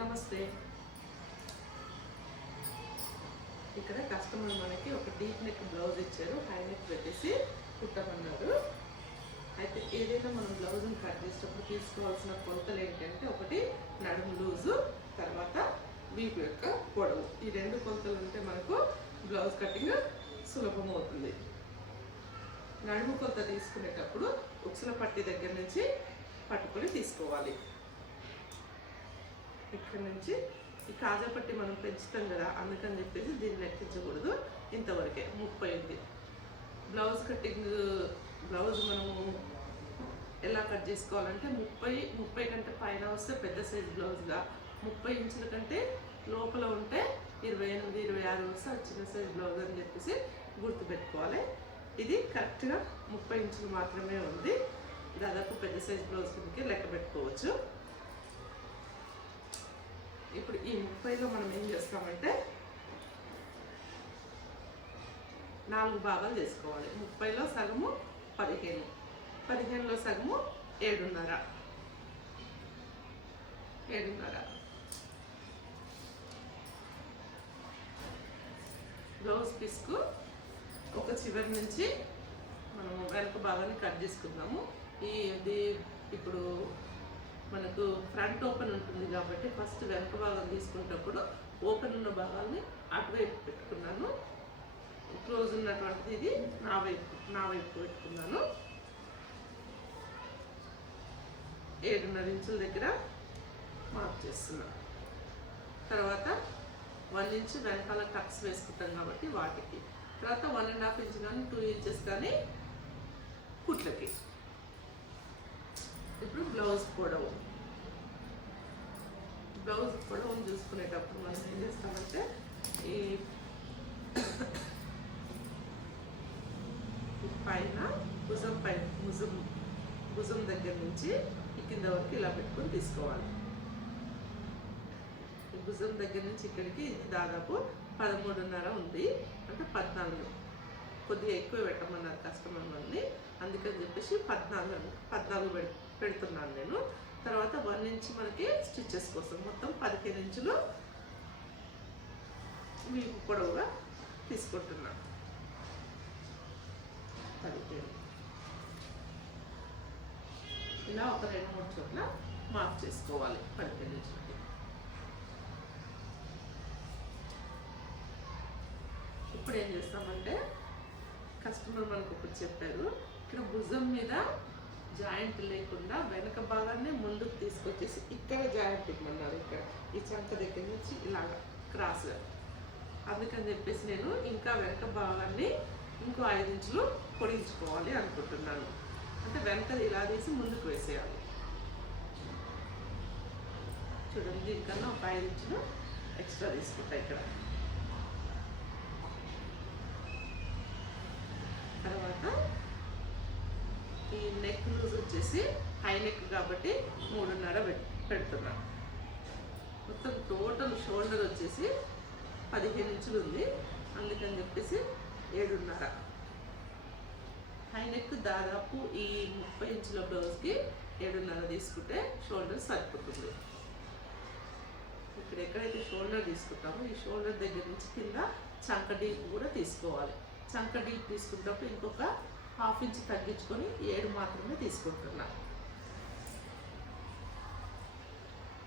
నమస్తే. ఇక్కడ కస్టమర్ మనకి ఒక డీప్ నెక్ బ్లౌజ్ ఇచ్చారు, హై నెక్ పెట్టేసి కుట్టమన్నారు. అయితే ఏదైనా మనం బ్లౌజ్ని కట్ చేసేటప్పుడు తీసుకోవాల్సిన కొలతలు ఏంటంటే, ఒకటి నడుము లూజు, తర్వాత వీపు యొక్క పొడవు. ఈ రెండు కొలతలు ఉంటే మనకు బ్లౌజ్ కటింగ్ సులభం అవుతుంది. నడుము కొలత తీసుకునేటప్పుడు ఉక్సుల పట్టి దగ్గర నుంచి పట్టుకొని తీసుకోవాలి. ఇక్కడ నుంచి ఈ కాజా పట్టి మనం పెంచుతాం కదా, అందుకని చెప్పేసి దీన్ని లెక్కించకూడదు. ఇంతవరకే 30 ఉంది. బ్లౌజ్ కటింగ్, బ్లౌజ్ మనము ఎలా కట్ చేసుకోవాలంటే 30 కంటే పైన వస్తే పెద్ద సైజ్ బ్లౌజ్గా, 30 ఇంచుల కంటే లోపల ఉంటే 28, 26 వస్తే అది చిన్న సైజ్ బ్లౌజ్ అని చెప్పేసి గుర్తుపెట్టుకోవాలి. ఇది కరెక్ట్గా 30 ఇంచులు మాత్రమే ఉంది. దాదాపు పెద్ద సైజ్ బ్లౌజ్ కిందకి లెక్క పెట్టుకోవచ్చు. ఇప్పుడు ఈ 30లో మనం ఏం చేస్తామంటే 4 భాగాలు చేసుకోవాలి. 30లో సగము 15, 15లో సగము 7.5. బ్లౌజ్ పీస్కు ఒక చివరి నుంచి మనము వెనక భాగాన్ని కట్ చేసుకుందాము. ఇది ఇప్పుడు మనకు ఫ్రంట్ ఓపెన్ ఉంటుంది కాబట్టి ఫస్ట్ వెనక భాగం తీసుకునేటప్పుడు ఓపెన్ ఉన్న భాగాన్ని అటువైపు పెట్టుకున్నాను, క్లోజ్ ఉన్నటువంటిది ఇది నా వైపు పెట్టుకున్నాను. 7.5 ఇంచుల దగ్గర మార్క్ చేస్తున్నాను. తర్వాత 1 ఇంచు వెనకాల టక్స్ వేసుకుంటాం కాబట్టి వాటికి, తర్వాత 1.5 ఇంచ్ కానీ 2 ఇంచెస్ కానీ కుట్లకి. ఇప్పుడు బ్లౌజ్ పొడవును చూసుకునేటప్పుడు మనం ఏం చేస్తామంటే ఈ పైన భుజం దగ్గర నుంచి ఈ కింద వరకు ఇలా పెట్టుకొని తీసుకోవాలి. ఈ భుజం దగ్గర నుంచి ఇక్కడికి ఇది దాదాపు 13.5 ఉంది, అంటే 14. కొద్దిగా ఎక్కువ పెట్టమన్నారు కస్టమర్ మనల్ని, అందుకని చెప్పేసి 14 పెడుతున్నాను నేను. తర్వాత 1 ఇంచ్ మనకి స్టిచ్చెస్ కోసం మొత్తం 15 ఇంచులు వీపు పొడవుగా తీసుకుంటున్నాను. 15 ఇలా ఒక 2-3 చోట్ల మార్క్ చేసుకోవాలి 15 ఇంచులకి. ఇప్పుడు ఏం చేస్తామంటే కస్టమర్ మనకు ఒకటి చెప్పారు, ఇక్కడ భుజం మీద జాయింట్ లేకుండా వెనక భాగాన్ని ముందుకు తీసుకొచ్చేసి ఇక్కడ జాయింట్ ఇవ్వమన్నారు. ఇక్కడ ఈ చంక దగ్గర నుంచి ఇలాగా క్రాస్గా, అందుకని చెప్పేసి నేను ఇంకా వెనక భాగాన్ని ఇంకో 5 ఇంచులు పొడించుకోవాలి అనుకుంటున్నాను. అంటే వెనకది ఇలా తీసి ముందుకు వేసేయాలి. చూడండి, దీనికన్నా ఒక 5 ఇంచులు ఎక్స్ట్రా తీసుకుంటా ఇక్కడ. తర్వాత ఈ నెక్ లూజ్ వచ్చేసి హై నెక్ కాబట్టి 3.5 పెడుతున్నా. మొత్తం టోటల్ షోల్డర్ వచ్చేసి 15 ఇంచులు ఉంది, అందుకని చెప్పేసి 7.5. హై నెక్ దాదాపు ఈ 30 ఇంచుల బ్లౌజ్కి 7.5 తీసుకుంటే షోల్డర్ సరిపోతుంది. ఇక్కడ ఎక్కడైతే షోల్డర్ తీసుకుంటామో ఈ షోల్డర్ దగ్గర నుంచి కింద చంక డీప్ కూడా తీసుకోవాలి. చంక డీప్ తీసుకున్నప్పుడు ఇంకొక 1/2 ఇంచ్ తగ్గించుకొని 7 మాత్రమే తీసుకుంటున్నా.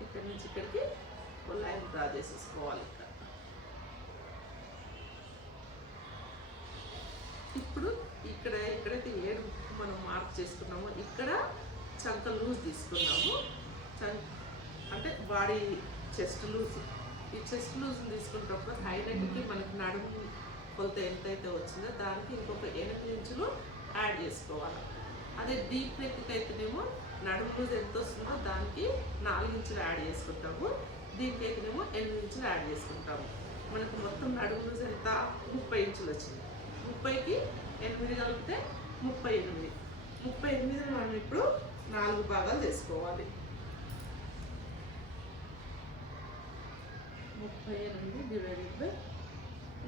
ఇక్కడి నుంచి ఇక్కడికి లైన్ డ్రా చేసేసుకోవాలి. ఇప్పుడు ఎక్కడైతే 7 మనం మార్క్ చేసుకున్నామో ఇక్కడ చంక లూజ్ తీసుకున్నాము. అంటే బాడీ చెస్ట్ లూజ్, ఈ చెస్ట్ లూజ్ తీసుకున్నప్పుడు హై నెక్కి మనకి నడుము కొలత ఎంతైతే వచ్చిందో దానికి ఇంకొక 8 ఇంచులు యాడ్ చేసుకోవాలి. అదే డీప్ నెక్కి అయితేనేమో నడుము లూజ్ ఎంత వస్తుందో దానికి 4 ఇంచులు యాడ్ చేసుకుంటాము, దీనికి అయితేనేమో 8 ఇంచులు యాడ్ చేసుకుంటాము. మనకు మొత్తం నడుము లూజ్ ఎంత 30 ఇంచులు వచ్చింది. 30కి 8 కలిపితే 38. 38 మనం ఇప్పుడు 4 భాగాలు చేసుకోవాలి. 38 డివైడెడ్ బై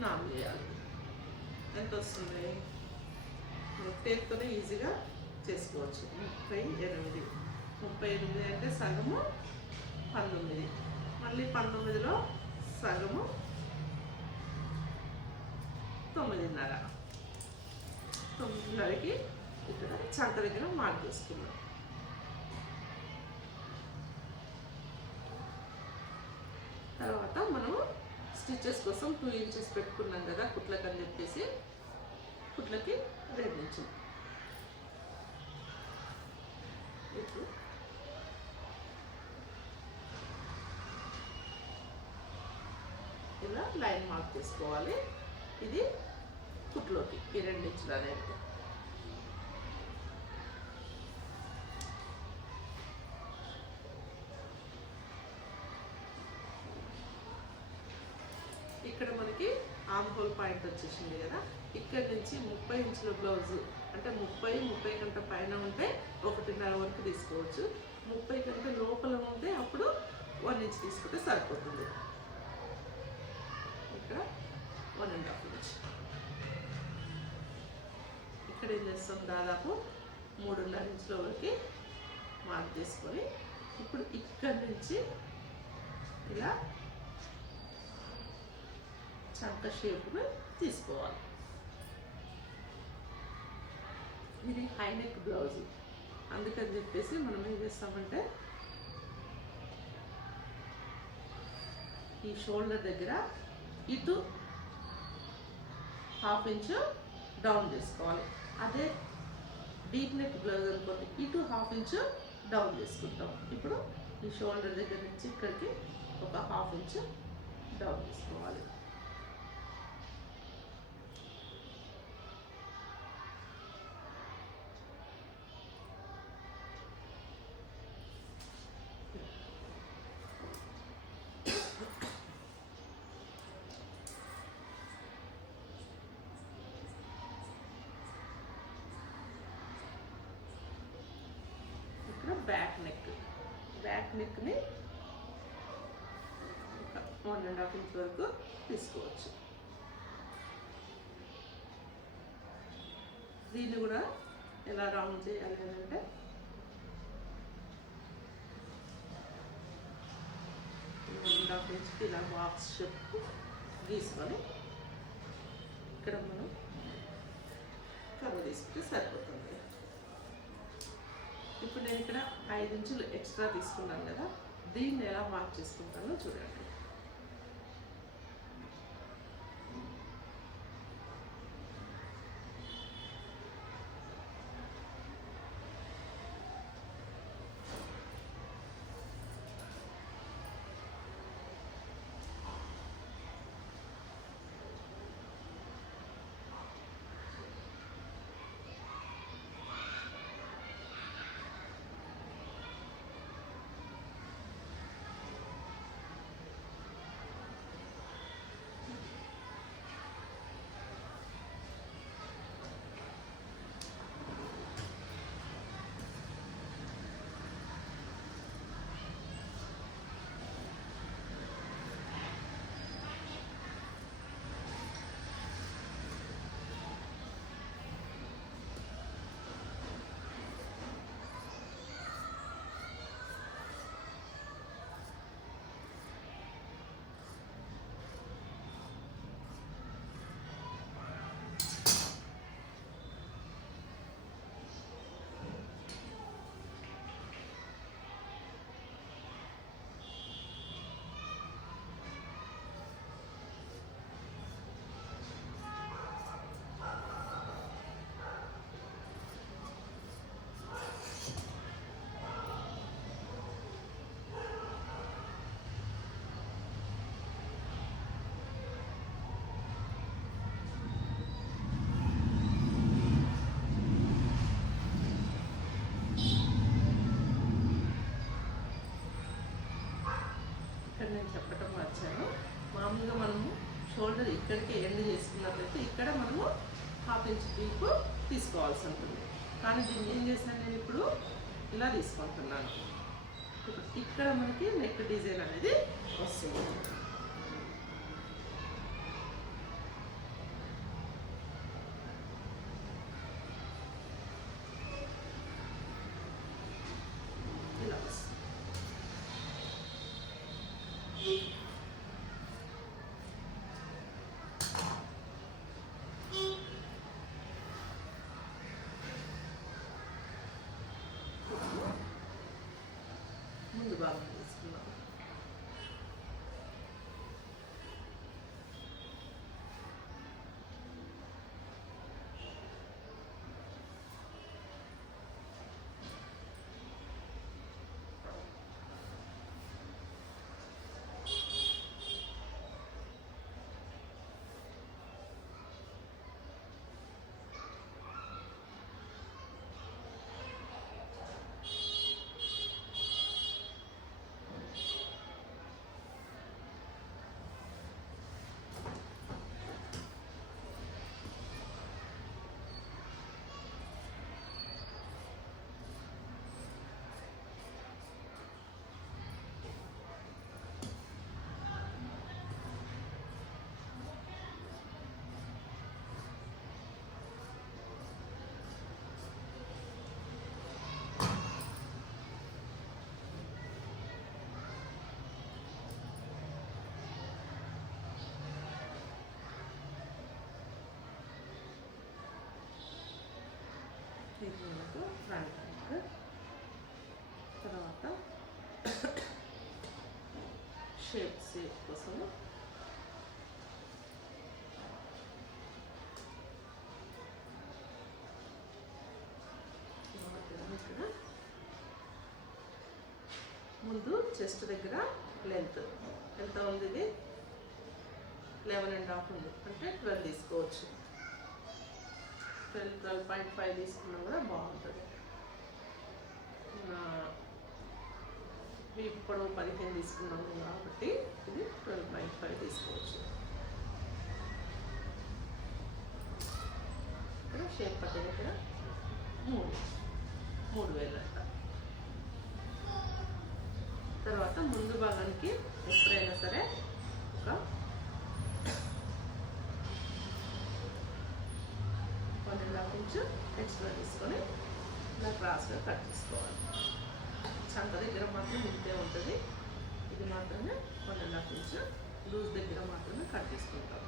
4 చేయాలి. ఎంత వస్తుంది? టేప్తోనే ఈజీగా చేసుకోవచ్చు. 38 అంటే సగము 19. మళ్ళీ 19లో సగము 9:30. 9:30కి ఇక్కడ చంక దగ్గర మార్క్ చేసుకున్నాం. తర్వాత మనము స్టిచెస్ కోసం 2 ఇంచెస్ పెట్టుకున్నాం కదా కుట్లకి అని చెప్పేసి కుట్లకి 2 ఇంచులు ఇప్పుడు ఇలా లైన్ మార్క్ చేసుకోవాలి. ఇది కుట్లోకి ఈ 2 ఇంచులు అనేది. ఇక్కడ మనకి ఆర్మ్ హోల్ పాయింట్ వచ్చేసింది కదా, ఇక్కడ నుంచి 30 ఇంచుల బ్లౌజు అంటే 30 కంటే పైన ఉంటే 1.5 వరకు తీసుకోవచ్చు. 30 కంటే లోపల ఉంటే అప్పుడు 1 ఇంచ్ తీసుకుంటే సరిపోతుంది. ఇక్కడ 1.5 ఇంచ్. ఇక్కడ ఏం చేస్తాం, దాదాపు 3.5 ఇంచుల వరకు మార్క్ చేసుకొని ఇప్పుడు ఇక్కడ నుంచి ఇలా చంక షేప్ను తీసుకోవాలి. ఇది హై నెక్ బ్లౌజ్, అందుకని చెప్పేసి మనం ఏం చేస్తామంటే ఈ షోల్డర్ దగ్గర ఇటు 1/2 ఇంచు డౌన్ చేసుకోవాలి. అదే డీప్ నెక్ బ్లౌజ్ అనుకోండి, ఇటు 1/2 ఇంచు డౌన్ చేసుకుంటాం. ఇప్పుడు ఈ షోల్డర్ దగ్గర నుంచి ఇక్కడికి ఒక 1/2 ఇంచు డౌన్ చేసుకోవాలి. బ్యాక్ నెక్ని 1.5 ఇంచ్ వరకు తీసుకోవచ్చు. దీన్ని కూడా ఎలా రౌండ్ చేయాలి అంటే ½ ఇంచ్కి ఇలా బాక్స్ షేప్ గీసుకొని ఇక్కడ మనం కర్వ్ తీసుకుంటే సరిపోతుంది. ఇప్పుడు నేను ఇక్కడ 5 ఇంచులు ఎక్స్ట్రా తీసుకున్నాను కదా, దీన్ని ఎలా మార్క్ చేసుకుంటానో చూడండి. నేను చెప్పటం వచ్చాను. మామూలుగా మనము షోల్డర్ ఇక్కడికి ఎండ్ చేసుకున్నట్లయితే ఇక్కడ మనము 1/2 ఇంచ్ డీప్ తీసుకోవాల్సి ఉంటుంది. కానీ దీన్ని ఏం చేశాను, నేను ఇప్పుడు ఇలా తీసుకుంటున్నాను. ఇక్కడ మనకి నెక్ డిజైన్ అనేది వస్తుంది. ఇలా ముందు భాగం తీసుకున్నాం. ఇది మనకు ఫ్రంట్ నెక్. తర్వాత షేప్ కోసము ఇక్కడ ముందు చెస్ట్ దగ్గర లెంత్ ఎంత ఉంది? ఇది 11.5 ఉంది, అంటే 12 తీసుకోవచ్చు. 12.5 తీసుకున్నా కూడా బాగుంటుంది. ఇప్పుడు 15 తీసుకున్నాము కాబట్టి ఇది 12.5 తీసుకోవచ్చు. ఇక్కడ షేప్ పట్టే దగ్గర 3,000 అంట. తర్వాత ముందు భాగానికి ఎప్పుడైనా సరే ఒక 1.5 ఇంచ్ ఎక్స్ట్రా తీసుకొని ఇలా క్రాస్గా కట్ చేసుకోవాలి. చంక దగ్గర మాత్రం ఇంతే ఉంటుంది. ఇది మాత్రమే 1.5 ఇంచ్ లూజ్ దగ్గర మాత్రమే కట్ చేసుకుంటాం.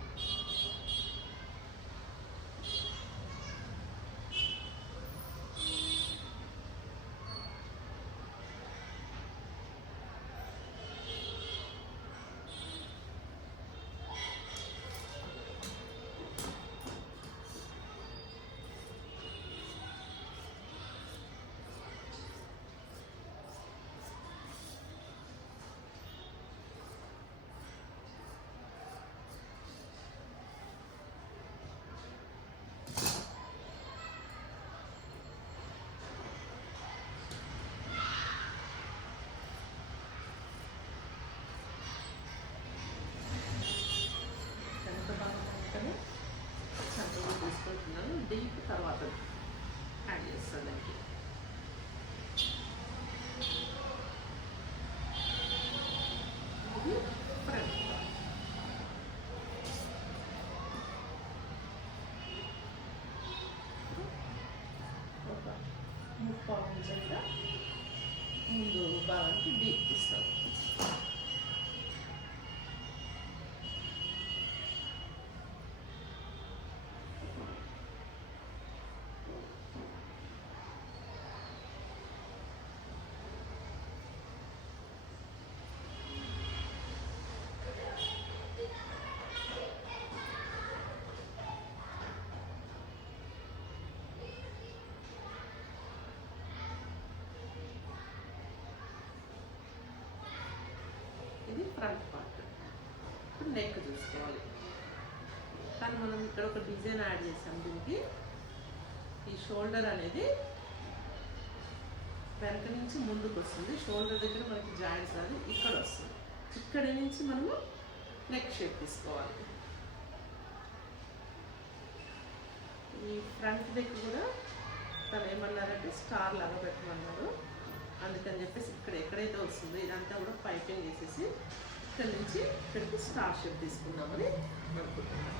తీసుకుంటున్నాను. డీప్ తర్వాత యాడ్ చేస్తాను దానికి. ఇది ఫ్రంట్ ఒక 3/4 ఇంచ్ ముందు భాగానికి డీప్ ఇస్తాను. ఇది ఫ్రంట్ పార్ట్. ఇప్పుడు నెక్ చూసుకోవాలి. కానీ మనం ఇక్కడ ఒక డిజైన్ యాడ్ చేసాం. దీనికి ఈ షోల్డర్ అనేది వెనక నుంచి ముందుకు వస్తుంది. షోల్డర్ దగ్గర మనకి జాయింట్స్ అది ఇక్కడ వస్తుంది. ఇక్కడి నుంచి మనము నెక్ షేప్ తీసుకోవాలి. ఈ ఫ్రంట్ నెక్ కూడా తను ఏమన్నారంటే స్టార్ లాగా పెట్టమన్నారు. అందుకని చెప్పేసి ఇక్కడ ఎక్కడైతే వస్తుందో ఇదంతా కూడా పైపింగ్ వేసేసి ఇక్కడ నుంచి ఇక్కడికి స్టార్ షేప్ తీసుకుందామని అనుకుంటున్నాను.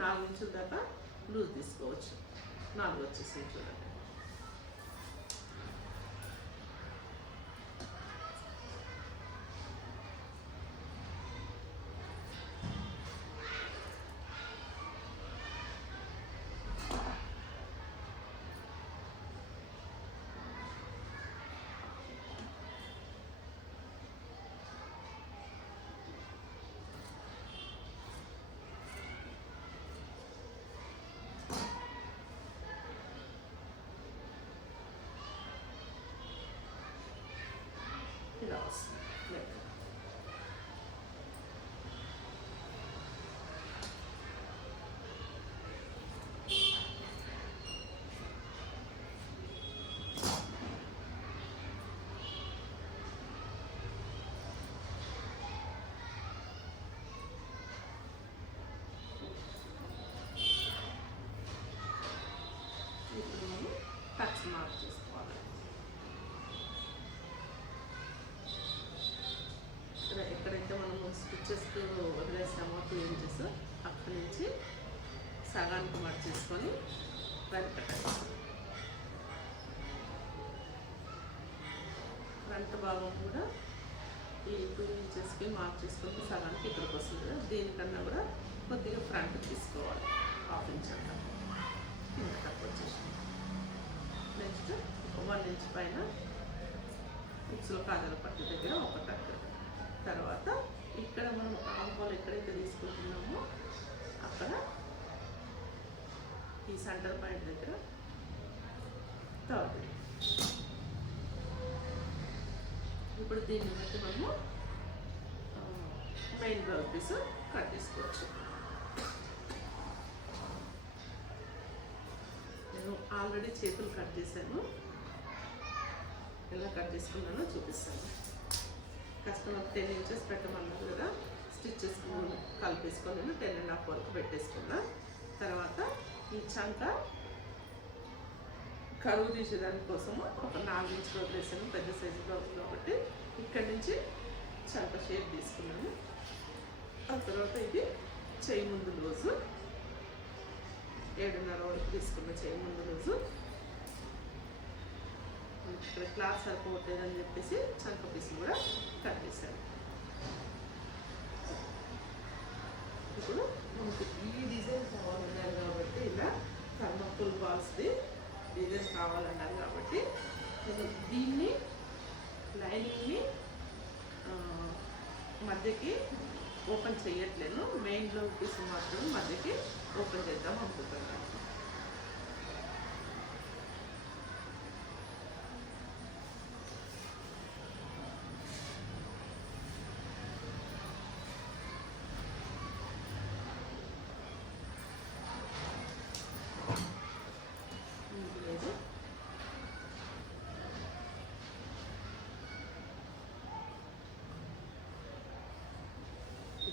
4 ఇంచుల దాకా లూజ్ తీసుకోవచ్చు. 4 వచ్చేసింది చూడండి. ఇలా వస్తుంది నెక్. ఇప్పుడు మనం టచ్ మార్క్ చేసుకోవాలి. ఎక్కడైతే మనము స్టిచ్చెస్ వదిలేసామో 2 ఇంచెస్ అక్కడి నుంచి సగానికి మార్క్ చేసుకొని ఫ్రంట్ పెట్టాలి. ఫ్రంట్ భాగం కూడా ఈ 2 ఇంచెస్కి మార్క్ చేసుకుంటే సగానికి ఇక్కడికి వస్తుంది కదా, దీనికన్నా కూడా కొద్దిగా ఫ్రంట్ తీసుకోవాలి. 1/2 ఇంచ్ అంతా కింద తక్కువ వచ్చేసి. నెక్స్ట్ 1 ఇంచ్ పైన ఉక్సుల కాజల పట్టు దగ్గర ఒక టక్. తర్వాత ఇక్కడ మనం ఆంకోల్ ఎక్కడైతే తీసుకుంటున్నామో అక్కడ ఈ సెంటర్ పాయింట్ దగ్గర 3. ఇప్పుడు దీన్ని బట్టి మనము మెయిన్ బ్లౌజ్ పీస్ కట్ చేసుకోవచ్చు. నేను ఆల్రెడీ చేతులు కట్ చేశాను, ఎలా కట్ చేసుకున్నానో చూపిస్తాను. కస్టమర్ 10 ఇంచెస్ పెట్టమన్నారు కదా, స్టిచ్చెస్ కలిపేసుకొని నేను 10.5 వరకు పెట్టేసుకున్నా. తర్వాత ఈ చంక కరువు తీసేదాని కోసము ఒక 4 ఇంచులు వదిలేసాను, పెద్ద సైజు బ్లౌజ్ కాబట్టి. ఇక్కడి నుంచి చంక షేప్ తీసుకున్నాను. ఆ తర్వాత ఇది చేయి ముందు లూజు 7.5 వరకు తీసుకున్న చేయి ముందు లూజు. ఇక్కడ క్లాత్ సరిపోవట్లేదని చెప్పేసి చంక పీస్ కూడా కట్ చేశాను. ఇప్పుడు మనకు ఈ డిజైన్ కావాలన్నారు కాబట్టి, ఇలా థర్మాకోల్ బాల్స్ది డిజైన్ కావాలన్నారు కాబట్టి నేను దీన్ని లైనింగ్ని మధ్యకి ఓపెన్ చేయట్లేను, మెయిన్ బ్లౌజ్ పీస్ మాత్రం మధ్యకి ఓపెన్ చేద్దాం అనుకుంటున్నాను.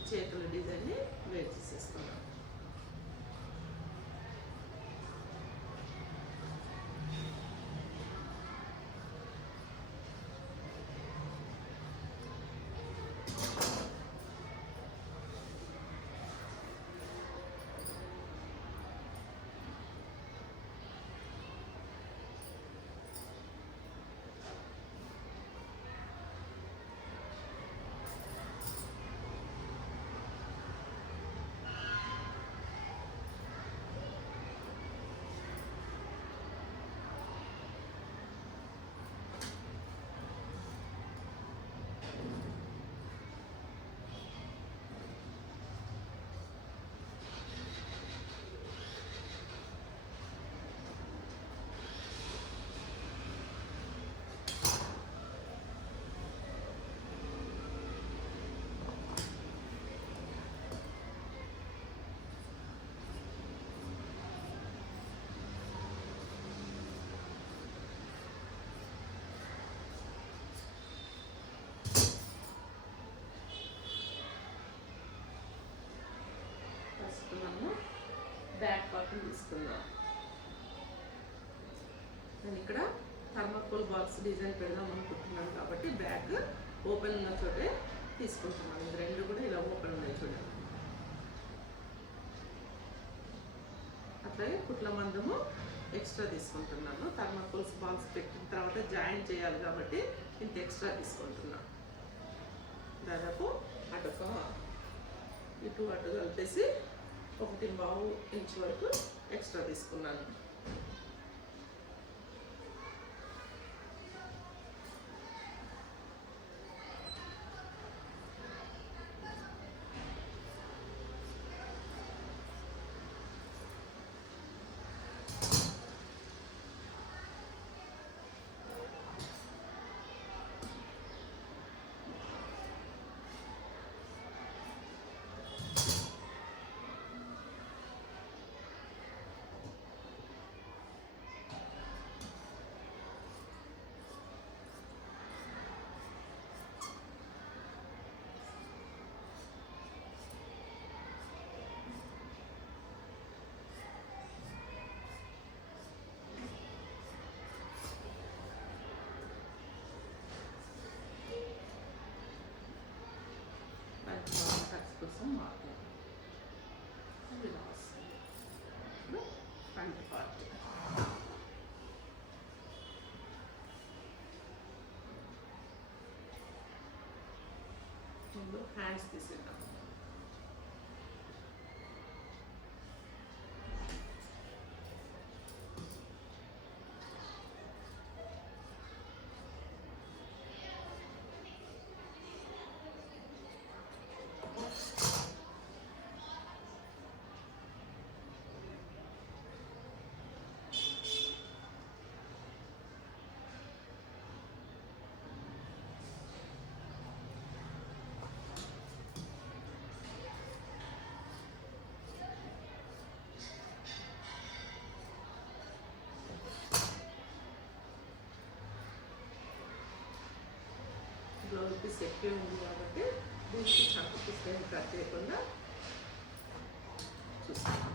చేతుల డిజైన్ని వేర్ చేసేసుకున్నాం. బ్యాక్ పార్ట్ తీసుకుందాం. నేను ఇక్కడ థర్మాకోల్ బాక్స్ డిజైన్ పెడదాం అనుకుంటున్నాను కాబట్టి బ్యాక్ ఓపెన్ ఉన్న చోటే తీసుకుంటున్నాను. ఇది రెండు కూడా ఇలా ఓపెన్ ఉన్నాయి చూడండి. అట్లాగే కుట్ల మందము ఎక్స్ట్రా తీసుకుంటున్నాను. థర్మాకోల్స్ బాల్స్ పెట్టిన తర్వాత జాయిన్ చేయాలి కాబట్టి ఇంత ఎక్స్ట్రా తీసుకుంటున్నాను. దాదాపు అటొక ఇటు అటు కలిపేసి 1.5 ఇంచ్ వరకు ఎక్స్ట్రా తీసుకున్నాను. కోసం మార్కింగ్ ఇలా వస్తుంది. ఇప్పుడు ఫ్రంట్ పార్ట్ ముందు హ్యాండ్స్ తీసేద్దాం. బ్లౌజ్ పీస్ ఎక్కువ ఉంది కాబట్టి దీనికి చంక పీస్ కట్ చేయకుండా చూస్తాను.